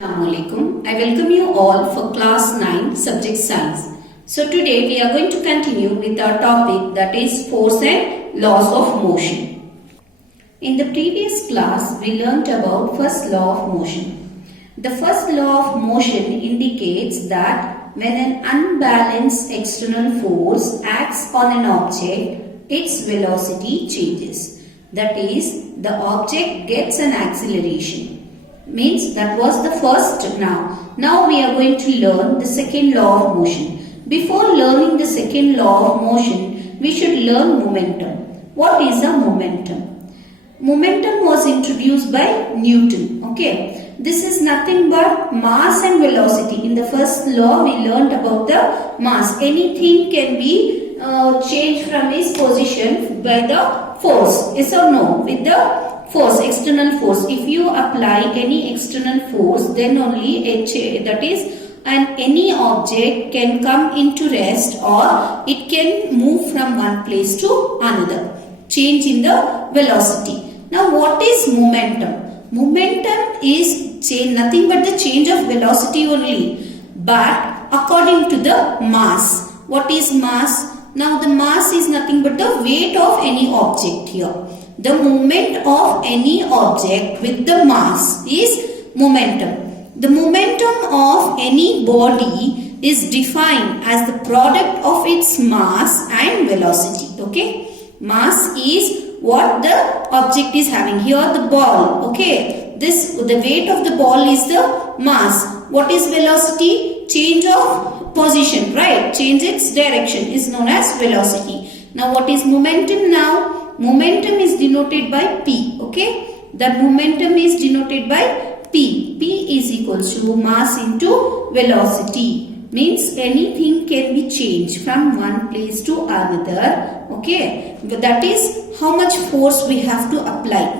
Assalamualaikum. I welcome you all for class 9 subject science. So today we are going to continue with our topic, that is force and laws of motion. In the previous class we learnt about first law of motion. The first law of motion indicates that when an unbalanced external force acts on an object, its velocity changes. That is, the object gets an acceleration. Means that was the first now. Now we are going to learn the second law of motion. Before learning the second law of motion, we should learn momentum. What is a momentum? Momentum was introduced by Newton. Okay. This is nothing but mass and velocity. In the first law we learned about the mass. Anything can be changed from its position by the force. Yes or no? With the force, external force. If you apply any external force, then only any object can come into rest, or it can move from one place to another. Change in the velocity. Now what is momentum? Momentum is nothing but the change of velocity only, but according to the mass. What is mass? Now the mass is nothing but the weight of any object here. The movement of any object with the mass is momentum. The momentum of any body is defined as the product of its mass and velocity. Okay. Mass is what the object is having. Here the ball. Okay. The weight of the ball is the mass. What is velocity? Change of position. Right. Change its direction is known as velocity. Now what is momentum now? Momentum is denoted by P. Okay. The momentum is denoted by P. P is equals to mass into velocity. Means anything can be changed from one place to another. Okay. But that is how much force we have to apply.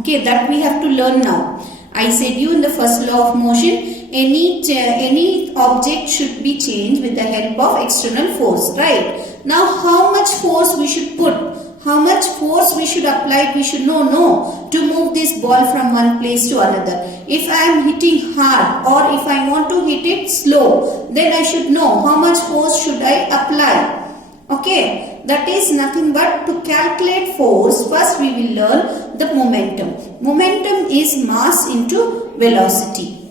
Okay. That we have to learn now. I said you in the first law of motion, any object should be changed with the help of external force. Right. Now how much force we should put? How much force we should apply, we should know to move this ball from one place to another. If I am hitting hard, or if I want to hit it slow, then I should know how much force should I apply. Okay, that is nothing but to calculate force. First we will learn the momentum. Momentum is mass into velocity.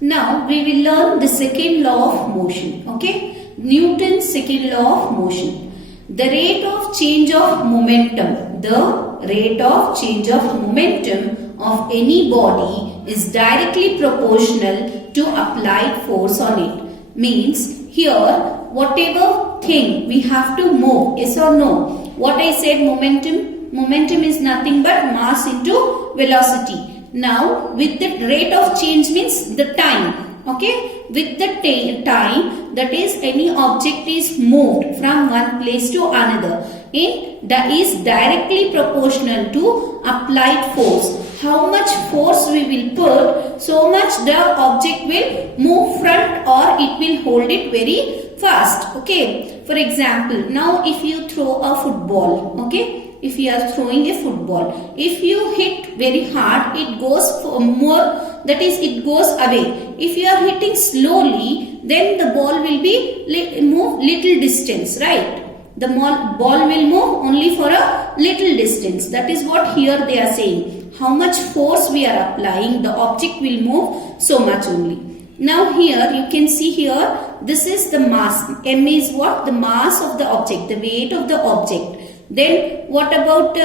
Now we will learn the second law of motion. Okay, Newton's second law of motion. The rate of change of momentum. The rate of change of momentum of any body is directly proportional to applied force on it. Means here whatever thing we have to move, yes or no? What I said, momentum. Momentum is nothing but mass into velocity. Now with the rate of change means the time. Okay, with the time, that is any object is moved from one place to another, that is directly proportional to applied force. How much force we will put, so much the object will move front, or it will hold it very fast. Okay, for example, now if you throw a football, okay, if you are throwing a football, if you hit very hard, it goes more, that is it goes away. If you are hitting slowly, then the ball will be move little distance, right? The ball will move only for a little distance. That is what here they are saying. How much force we are applying, the object will move so much only. Now here you can see here, this is the mass. M is what? The mass of the object, the weight of the object. Then what about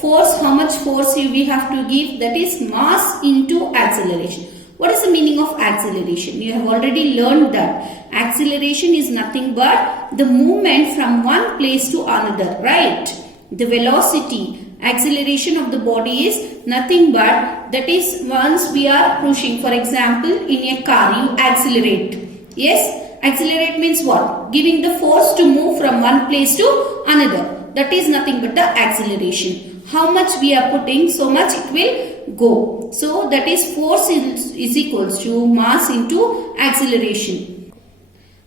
force? How much force we have to give? That is mass into acceleration. What is the meaning of acceleration? You have already learned that. Acceleration is nothing but the movement from one place to another, right? The velocity, acceleration of the body is nothing but, that is once we are pushing. For example, in a car you accelerate. Yes? Accelerate means what? Giving the force to move from one place to another. That is nothing but the acceleration. How much we are putting, so much it will go. So that is force is equals to mass into acceleration.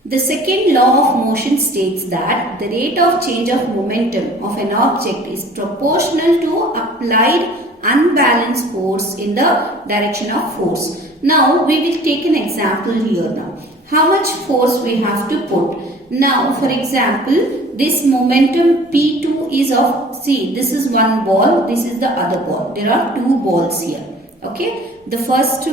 The second law of motion states that the rate of change of momentum of an object is proportional to applied unbalanced force in the direction of force. Now we will take an example here now. How much force we have to put? Now for example, this momentum P2 is of, see, this is one ball, this is the other ball. There are two balls here. Okay, the first,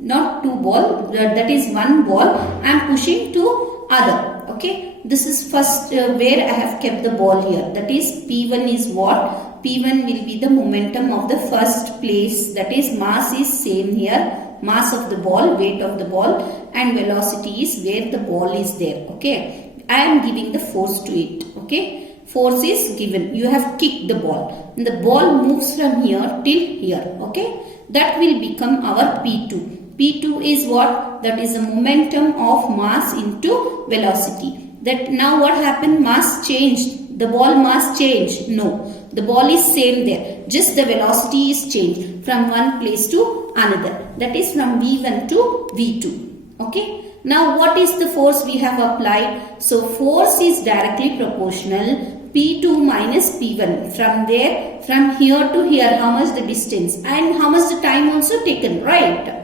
not two ball, that is one ball I am pushing to other. Okay, this is first where I have kept the ball here. That is P1 is what? P1 will be the momentum of the first place. That is mass is same here. Mass of the ball, weight of the ball, and velocity is where the ball is there. Okay, I am giving the force to it. Okay, force is given. You have kicked the ball. And the ball moves from here till here. Okay, that will become our P2. P2 is what? That is the momentum of mass into velocity. That now what happened? Mass changed. The ball mass changed. No. The ball is same there. Just the velocity is changed from one place to another. That is from V1 to V2. Okay. Now what is the force we have applied? So force is directly proportional P2 minus P1. From there, from here to here, how much the distance and how much the time also taken, right?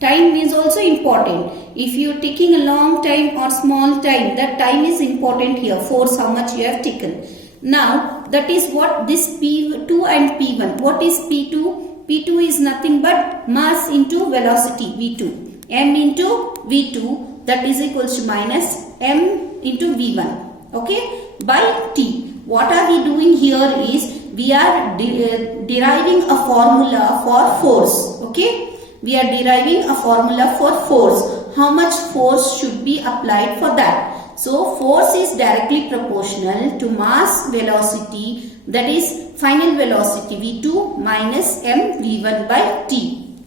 Time is also important. If you are taking a long time or small time, that time is important here. Force, how much you have taken. Now, that is what this P2 and P1. What is P2? P2 is nothing but mass into velocity, V2. M into V2, that is equals to minus M into V1. Okay, by T. What are we doing here is, we are deriving a formula for force. Okay. We are deriving a formula for force. How much force should be applied for that? So, force is directly proportional to mass velocity, that is final velocity V2 minus m V1 by T.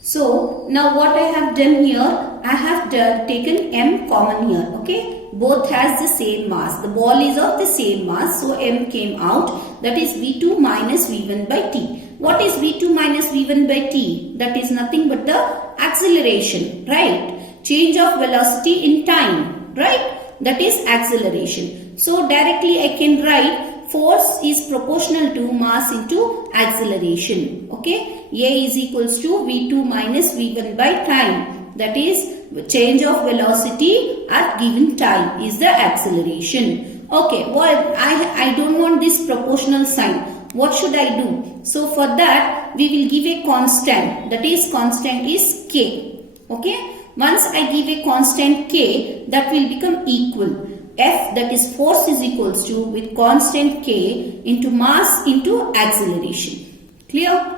So, now what I have done here, I have taken m common here. Okay. Both has the same mass. The ball is of the same mass. So, m came out. That is V2 minus V1 by T. What is V2 minus V1 by T? That is nothing but the acceleration, right? Change of velocity in time, right? That is acceleration. So, directly I can write force is proportional to mass into acceleration. Okay? A is equals to V2 minus V1 by time. That is change of velocity at given time is the acceleration. Okay, well, I don't want this proportional sign. What should I do? So for that we will give a constant. That is constant is K. Okay. Once I give a constant K, that will become equal. F, that is force, is equals to with constant K into mass into acceleration. Clear?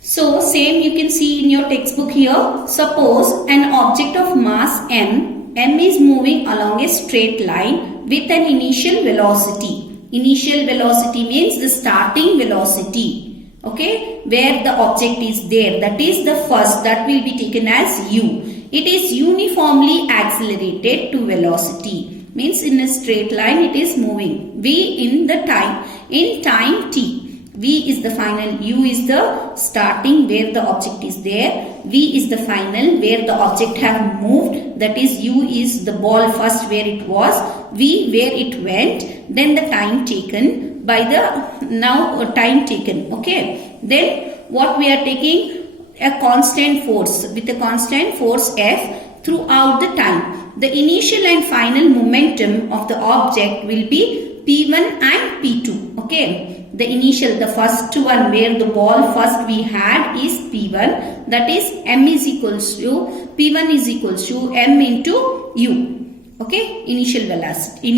So same you can see in your textbook here. Suppose an object of mass m is moving along a straight line with an initial velocity. Initial velocity means the starting velocity. Okay, where the object is there. That is the first. That will be taken as u. It is uniformly accelerated to velocity. Means in a straight line it is moving. V in the time. In time t. V is the final, U is the starting where the object is there. V is the final where the object have moved. That is U is the ball first where it was. V where it went. Then the time taken by the now time taken. Okay. Then what we are taking? A constant force with a constant force F throughout the time. The initial and final momentum of the object will be P1 and P2. Okay. The initial, the first one where the ball first we had is P1. That is M is equals to, P1 is equals to M into U. Okay. Initial velocity.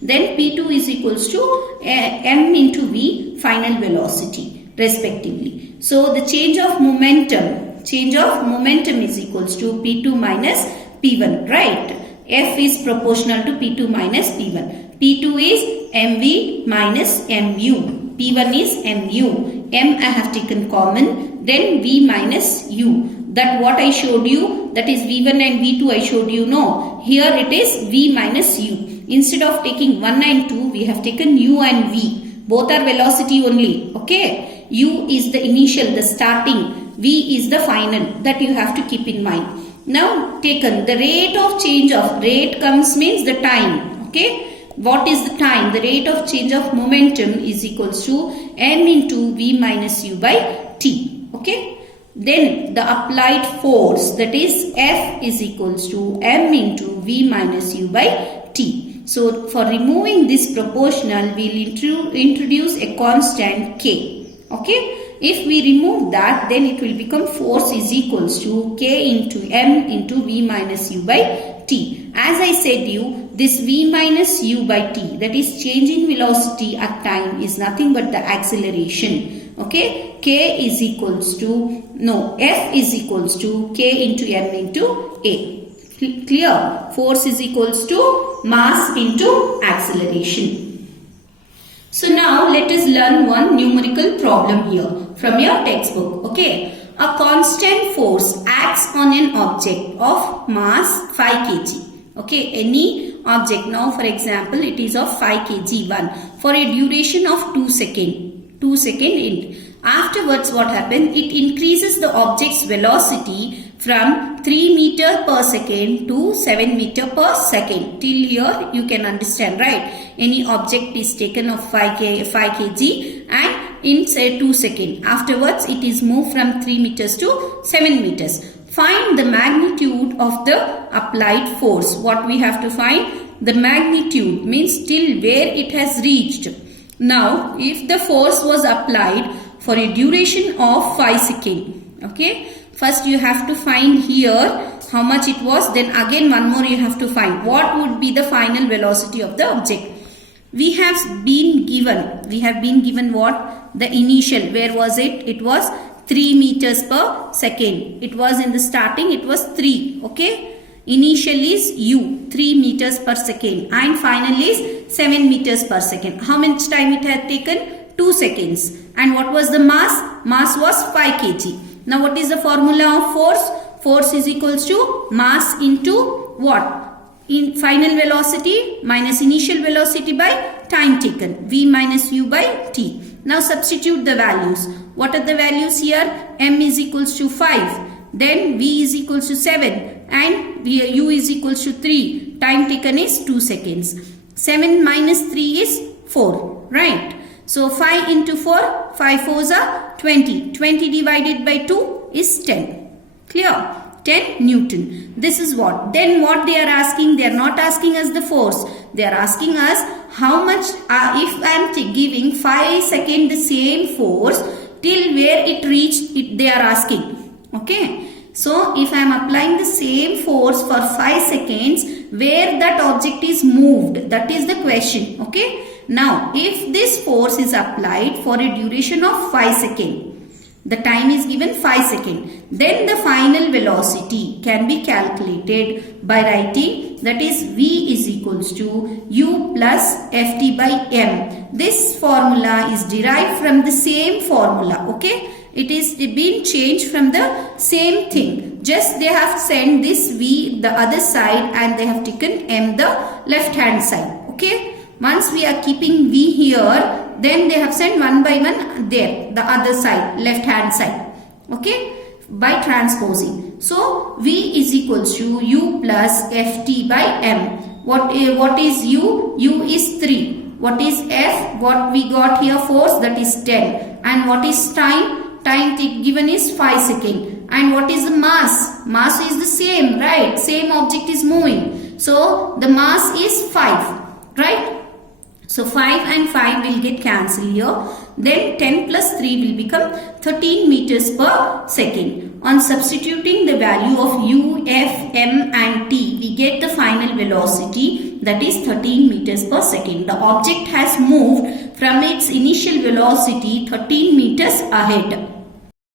Then P2 is equals to M into V, final velocity respectively. So the change of momentum is equals to P2 minus P1, right? F is proportional to P2 minus P1. P2 is MV minus MU. P1 is MU. M I have taken common. Then V minus U. That what I showed you, that is V1 and V2 I showed you. No, here it is V minus U. Instead of taking 1 and 2, we have taken U and V. Both are velocity only. Okay. U is the initial, the starting. V is the final. That you have to keep in mind. Now taken the rate of change of, rate comes means the time. Okay. what is the time? The rate of change of momentum is equals to m into v minus u by t. Okay. Then the applied force, that is F, is equals to m into v minus u by t. So for removing this proportional, we will introduce a constant k. Okay. If we remove that, then it will become force is equals to k into m into v minus u by t. As I said you, this v minus u by t, that is change in velocity at time, is nothing but the acceleration. Okay, k is equals to, no, F is equals to k into m into a. Clear? Force is equals to mass into acceleration. So now let us learn one numerical problem here from your textbook. Okay, a constant force acts on an object of mass 5 kg. Okay, any object, now for example it is of 5 kg one, for a duration of 2 seconds. 2 second. Afterwards what happens? It increases the object's velocity from 3 meter per second to 7 meter per second. Till here you can understand, right? Any object is taken of 5 kg and in say 2 seconds. Afterwards it is moved from 3 meters to 7 meters. Find the magnitude of the applied force. What we have to find? The magnitude means till where it has reached. Now, if the force was applied for a duration of 5 seconds, okay, first you have to find here how much it was, then again one more you have to find what would be the final velocity of the object. We have been given what? The initial, where was it? It was 3 meters per second. It was in the starting, it was 3, okay. Initial is u, 3 meters per second, and final is 7 meters per second. How much time it had taken? 2 seconds. And what was the mass? Mass was 5 kg. Now what is the formula of force? Force is equals to mass into what? In final velocity minus initial velocity by time taken. V minus u by t. Now substitute the values. What are the values here? M is equals to 5. Then V is equals to 7. And u is equals to 3. Time taken is 2 seconds. 7 minus 3 is 4. Right. So 5 into 4. 5 4s are 20. 20 divided by 2 is 10. Clear? 10 Newton. This is what. Then what they are asking? They are not asking us the force. They are asking us how much, if I am giving 5 seconds the same force, till where it reached, they are asking. Okay. So if I am applying the same force for 5 seconds, where that object is moved, that is the question. Okay. Now if this force is applied for a duration of 5 seconds, the time is given 5 seconds. Then the final velocity can be calculated by writing, that is V is equals to U plus Ft by M. This formula is derived from the same formula. Okay. It is been changed from the same thing. Just they have sent this V the other side and they have taken M the left hand side. Okay. Once we are keeping V here, then they have sent one by one there, the other side, left hand side. Okay. By transposing. So V is equals to U plus Ft by M. What is U? U is 3. What is F? What we got here force, that is 10. And what is time? Time given is 5 seconds. And what is the mass? Mass is the same, right? Same object is moving. So the mass is 5, right? So 5 and 5 will get cancelled here. Then 10 plus 3 will become 13 meters per second. On substituting the value of U, F, M and T, we get the final velocity, that is 13 meters per second. The object has moved from its initial velocity 13 meters ahead.